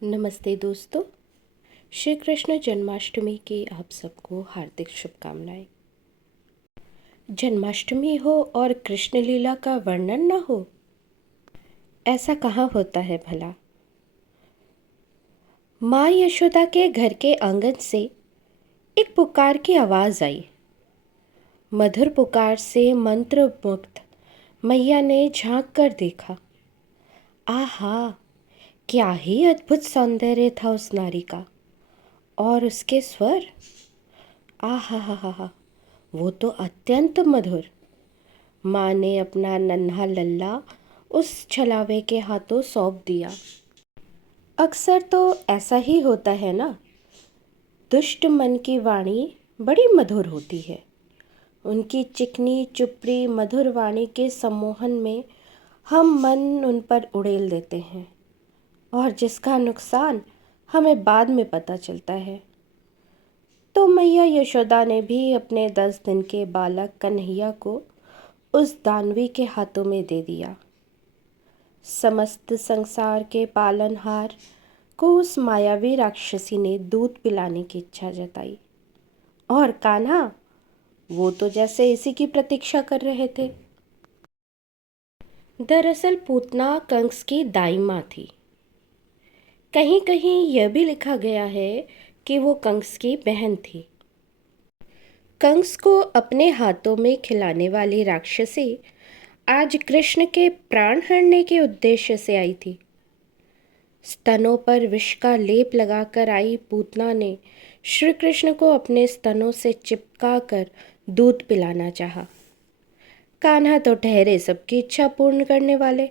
नमस्ते दोस्तों। श्री कृष्ण जन्माष्टमी की आप सबको हार्दिक शुभकामनाएं। जन्माष्टमी हो और कृष्ण लीला का वर्णन न हो, ऐसा कहाँ होता है भला। माँ यशोदा के घर के आंगन से एक पुकार की आवाज़ आई। मधुर पुकार से मंत्रमुग्ध मैया ने झांक कर देखा। आहा, क्या ही अद्भुत सौंदर्य था उस नारी का। और उसके स्वर, आहा हा हा हा, वो तो अत्यंत मधुर। माँ ने अपना नन्हा लल्ला उस छलावे के हाथों सौंप दिया। अक्सर तो ऐसा ही होता है ना, दुष्ट मन की वाणी बड़ी मधुर होती है। उनकी चिकनी चुपड़ी मधुर वाणी के सम्मोहन में हम मन उन पर उड़ेल देते हैं, और जिसका नुकसान हमें बाद में पता चलता है। तो मैया यशोदा ने भी अपने 10 दिन के बालक कन्हैया को उस दानवी के हाथों में दे दिया। समस्त संसार के पालनहार को उस मायावी राक्षसी ने दूध पिलाने की इच्छा जताई। और कान्हा, वो तो जैसे इसी की प्रतीक्षा कर रहे थे। दरअसल पूतना कंस की दाई माँ थी। कहीं कहीं यह भी लिखा गया है कि वो कंस की बहन थी। कंस को अपने हाथों में खिलाने वाली राक्षसी आज कृष्ण के प्राण हरने के उद्देश्य से आई थी। स्तनों पर विष का लेप लगाकर आई पूतना ने श्री कृष्ण को अपने स्तनों से चिपका कर दूध पिलाना चाहा। कान्हा तो ठहरे सबकी इच्छा पूर्ण करने वाले।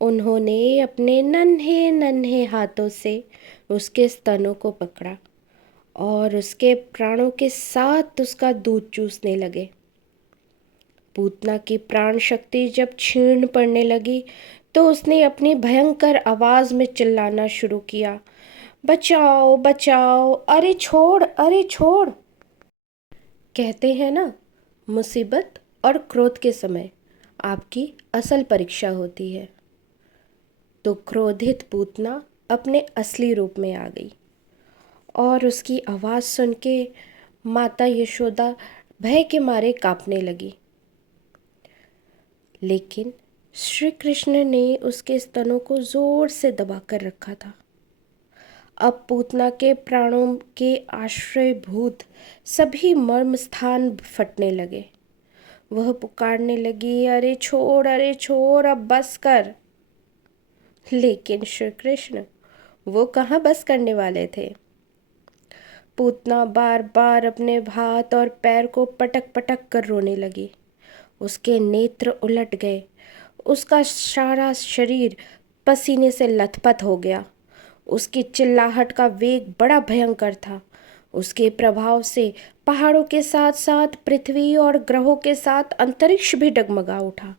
उन्होंने अपने नन्हे नन्हे हाथों से उसके स्तनों को पकड़ा और उसके प्राणों के साथ उसका दूध चूसने लगे। पूतना की प्राण शक्ति जब क्षीण पड़ने लगी तो उसने अपनी भयंकर आवाज में चिल्लाना शुरू किया, बचाओ बचाओ, अरे छोड़, अरे छोड़। कहते हैं ना, मुसीबत और क्रोध के समय आपकी असल परीक्षा होती है। तो क्रोधित पूतना अपने असली रूप में आ गई और उसकी आवाज़ सुन के माता यशोदा भय के मारे कांपने लगी। लेकिन श्री कृष्ण ने उसके स्तनों को जोर से दबाकर रखा था। अब पूतना के प्राणों के आश्रयभूत सभी मर्म स्थान फटने लगे। वह पुकारने लगी, अरे छोड़, अरे छोड़, अब बस कर। लेकिन श्री कृष्ण वो कहाँ बस करने वाले थे। पूतना बार बार अपने हाथ और पैर को पटक पटक कर रोने लगी। उसके नेत्र उलट गए। उसका सारा शरीर पसीने से लथपथ हो गया। उसकी चिल्लाहट का वेग बड़ा भयंकर था। उसके प्रभाव से पहाड़ों के साथ साथ पृथ्वी और ग्रहों के साथ अंतरिक्ष भी डगमगा उठा।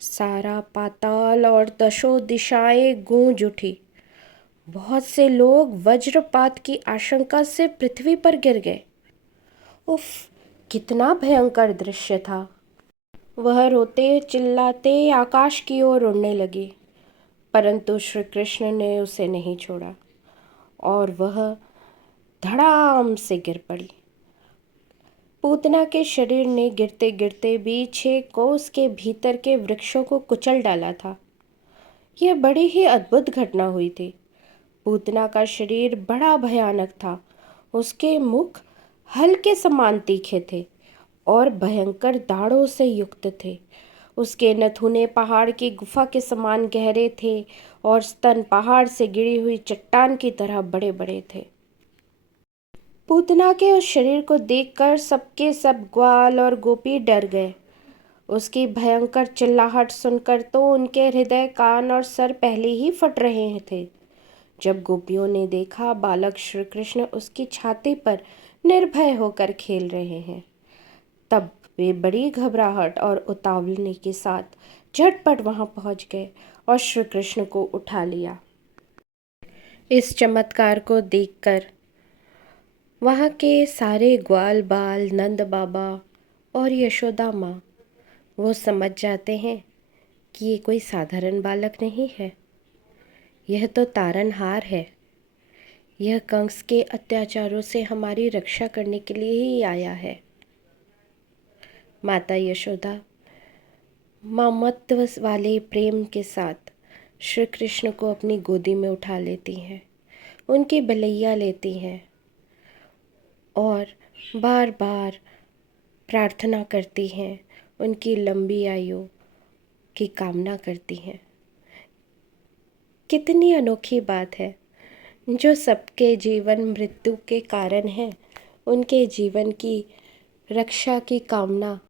सारा पाताल और दशों दिशाएं गूंज उठी। बहुत से लोग वज्रपात की आशंका से पृथ्वी पर गिर गए। उफ, कितना भयंकर दृश्य था। वह रोते चिल्लाते आकाश की ओर उड़ने लगी, परंतु श्री कृष्ण ने उसे नहीं छोड़ा और वह धड़ाम से गिर पड़ी। पूतना के शरीर ने गिरते गिरते भी 6 कोस के भीतर के वृक्षों को कुचल डाला था। यह बड़ी ही अद्भुत घटना हुई थी। पूतना का शरीर बड़ा भयानक था। उसके मुख हल्के समान तीखे थे और भयंकर दाढ़ों से युक्त थे। उसके नथुने पहाड़ की गुफा के समान गहरे थे और स्तन पहाड़ से गिरी हुई चट्टान की तरह बड़े बड़े थे। पूतना के उस शरीर को देखकर सबके सब ग्वाल और गोपी डर गए। उसकी भयंकर चिल्लाहट सुनकर तो उनके हृदय, कान और सर पहले ही फट रहे थे। जब गोपियों ने देखा बालक श्री कृष्ण उसकी छाती पर निर्भय होकर खेल रहे हैं, तब वे बड़ी घबराहट और उतावलने के साथ झटपट वहां पहुंच गए और श्री कृष्ण को उठा लिया। इस चमत्कार को देखकर वहाँ के सारे ग्वाल बाल, नंद बाबा और यशोदा माँ वो समझ जाते हैं कि ये कोई साधारण बालक नहीं है। यह तो तारनहार है। यह कंस के अत्याचारों से हमारी रक्षा करने के लिए ही आया है। माता यशोदा ममत्व वाले प्रेम के साथ श्री कृष्ण को अपनी गोदी में उठा लेती हैं, उनकी बलैया लेती हैं और बार बार प्रार्थना करती हैं, उनकी लंबी आयु की कामना करती हैं। कितनी अनोखी बात है। जो सबके जीवन मृत्यु के कारण हैं, उनके जीवन की रक्षा की कामना